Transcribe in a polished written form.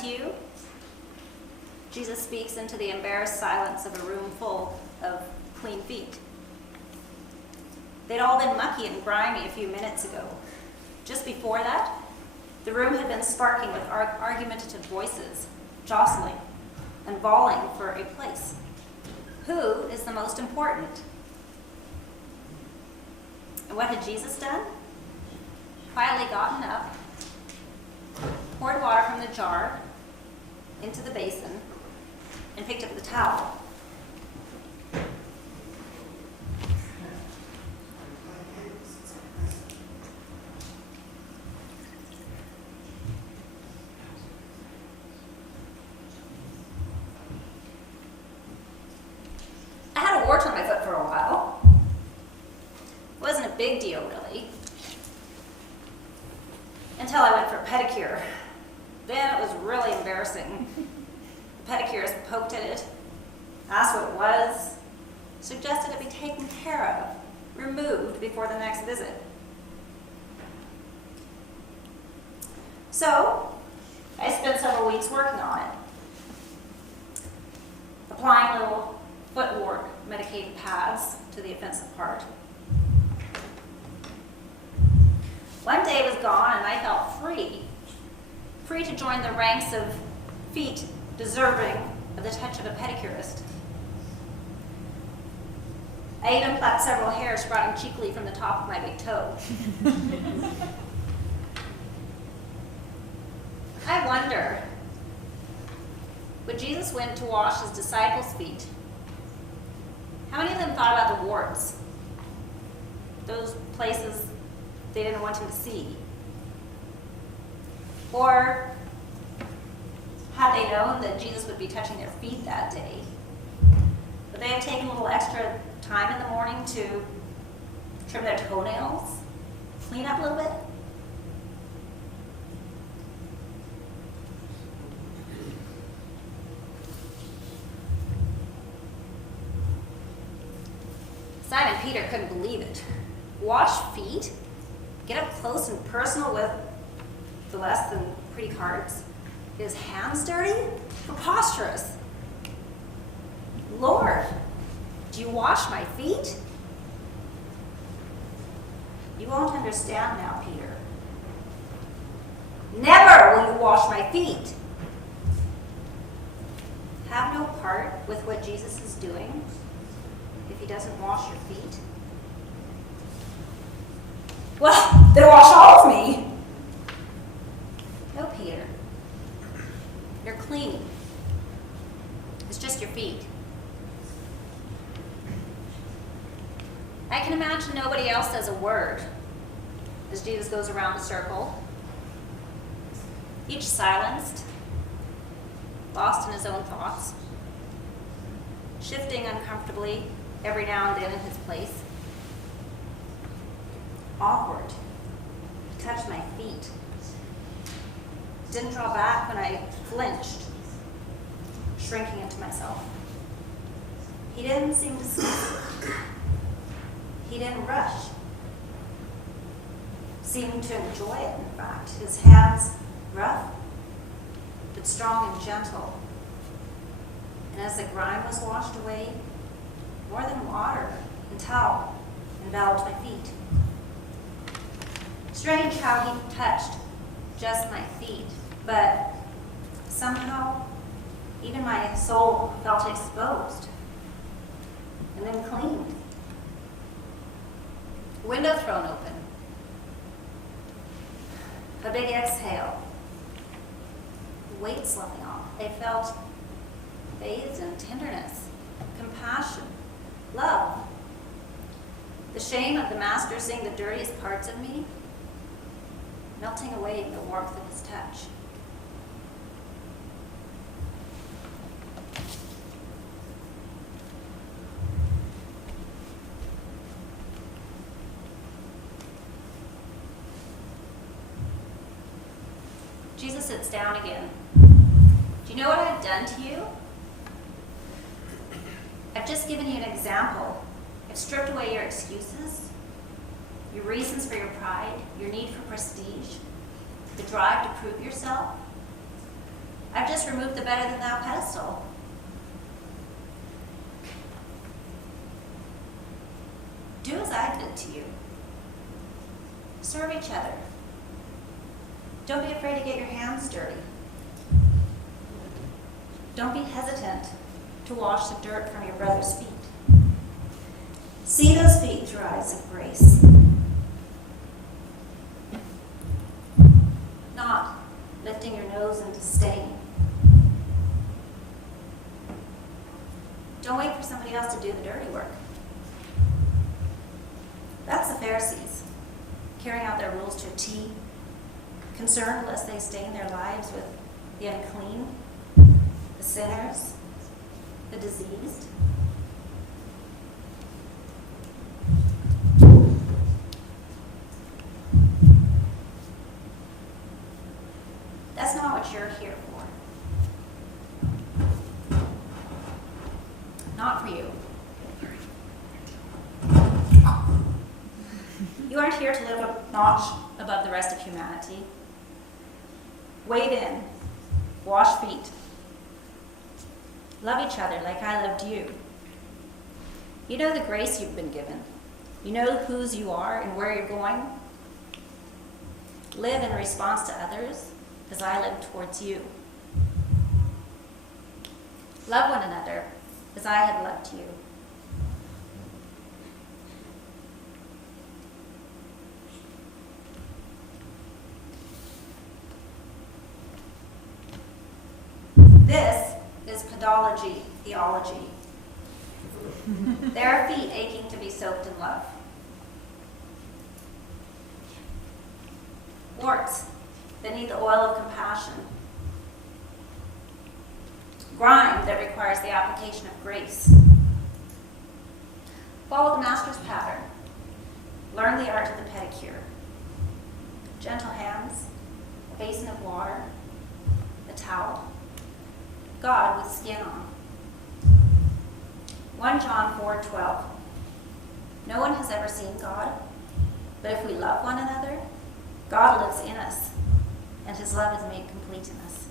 to you? Jesus speaks into the embarrassed silence of a room full of clean feet. They'd all been mucky and grimy a few minutes ago. Just before that, the room had been sparking with argumentative voices, jostling and bawling for a place. Who is the most important? And what had Jesus done? Quietly gotten up, poured water from the jar into the basin, and picked up the towel. I had a wart on my foot for a while. It wasn't a big deal, really, until I went for a pedicure. Then it was really embarrassing. The pedicurist poked at it, asked what it was, suggested it be taken care of, removed before the next visit. So, I spent several weeks working on it, applying little foot wart medicated pads to the offensive part. One day was gone and I felt free to join the ranks of feet deserving of the touch of a pedicurist. I even plucked several hairs sprouting cheekily from the top of my big toe. I wonder, when Jesus went to wash his disciples' feet, how many of them thought about the warts? Those places they didn't want him to see. Or had they known that Jesus would be touching their feet that day, would they have taken a little extra time in the morning to trim their toenails, clean up a little bit? Simon Peter couldn't believe it. Wash feet? Get up close and personal with the less than pretty cards? His hands dirty? Preposterous. Lord, do you wash my feet? You won't understand now, Peter. Never will you wash my feet. Have no part with what Jesus is doing if he doesn't wash your feet. Well, then wash all of me. No, Peter. You're clean. It's just your feet. I can imagine nobody else says a word as Jesus goes around the circle, each silenced, lost in his own thoughts, shifting uncomfortably every now and then in his place. Awkward. He touched my feet. Didn't draw back when I flinched, shrinking into myself. He didn't seem to skip. He didn't rush. Seemed to enjoy it, in fact. His hands rough, but strong and gentle. And as the grime was washed away, more than water and towel enveloped my feet. Strange how he touched just my feet, but somehow even my soul felt exposed and then cleaned. Window thrown open. A big exhale. Weight slipping off. I felt bathed in tenderness, compassion, love. The shame of the master seeing the dirtiest parts of me, melting away in the warmth of his touch. Jesus sits down again. Do you know what I've done to you? I've just given you an example. I've stripped away your excuses, your reasons for your pride, your need for prestige, the drive to prove yourself. I've just removed the better than thou pedestal. Do as I did to you. Serve each other. Don't be afraid to get your hands dirty. Don't be hesitant to wash the dirt from your brother's feet. See those feet through eyes of grace. Not lifting your nose in disdain. Don't wait for somebody else to do the dirty work. That's the Pharisees, carrying out their rules to a T, concerned lest they stain their lives with the unclean, the sinners, the diseased. That's not what you're here for. Not for you. You aren't here to live a notch above the rest of humanity. Wade in, wash feet, love each other like I loved you. You know the grace you've been given. You know whose you are and where you're going. Live in response to others as I live towards you. Love one another as I have loved you. This is pedology, theology. There are feet aching to be soaked in love. Warts that need the oil of compassion. Grime that requires the application of grace. Follow the master's pattern. Learn the art of the pedicure. Gentle hands, a basin of water, a towel. God with skin on. 1 John 4:12. No one has ever seen God, but if we love one another, God lives in us, and his love is made complete in us.